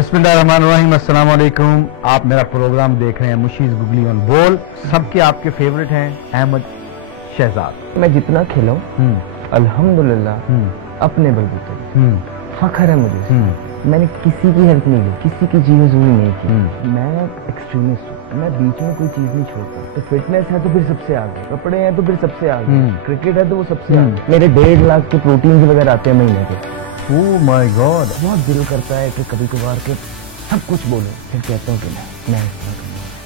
बिस्मिल्लाहिर्रहमानिर्रहीम, अस्सलाम वालेकुम। आप मेरा प्रोग्राम देख रहे हैं मुशीज़ गुगली ऑन बोल। सबके आपके फेवरेट हैं अहमद शहजाद। मैं जितना खेला अल्हम्दुलिल्लाह अपने बलबूते फख्र है मुझे। मैंने किसी की हेल्प नहीं की, किसी की जीवजूरी नहीं की। मैं एक्सट्रीमिस्ट हूँ, मैं बीच में कोई चीज नहीं छोड़ता। तो फिटनेस है तो फिर सबसे आगे, कपड़े हैं तो फिर सबसे आगे, क्रिकेट है तो वो सबसे आगे। मेरे 1.5 लाख के प्रोटीन वगैरह आते हैं महीने के। ओह माय गॉड, बहुत दिल करता है कि कभी कभार के सब कुछ बोलो, फिर कहता हूँ कि मैं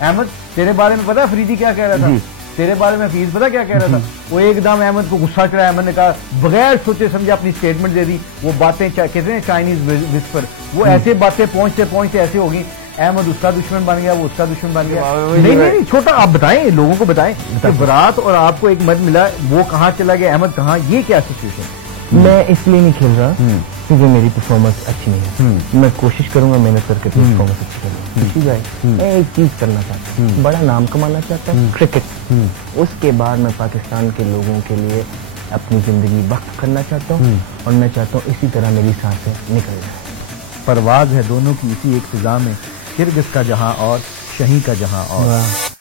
अहमद तेरे बारे में पता है फरीदी क्या कह रहा था? तेरे बारे में फीस पता क्या कह रहा था? वो एकदम अहमद को गुस्सा चढ़ा। अहमद ने कहा बगैर सोचे समझे अपनी स्टेटमेंट दे दी। वो बातें कहते हैं चाइनीज विस्पर, वो ऐसे बातें पहुंचते पहुंचते ऐसे होगी। अहमद उसका दुश्मन बन गया, वो उसका दुश्मन बन गया। नहीं छोटा, आप बताएं, लोगों को बताएं कि बरात और आपको एक मर्द मिला, वो कहाँ चला गया, अहमद कहाँ, ये क्या सिचुएशन? मैं इसलिए नहीं खेल रहा क्योंकि मेरी परफॉर्मेंस अच्छी नहीं है। मैं कोशिश करूंगा मेहनत करके परफॉर्मेंस अच्छी करूँ। ठीक है, मैं एक चीज करना चाहता हूँ, बड़ा नाम कमाना चाहता हूँ, क्रिकेट। उसके बाद मैं पाकिस्तान के लोगों के लिए अपनी जिंदगी वक्त करना चाहता हूँ और मैं चाहता हूँ इसी तरह मेरी सांसें निकल जाए। परवाज है दोनों की इसी एक फिजा में, किर्गिज का जहां और शही का जहां और।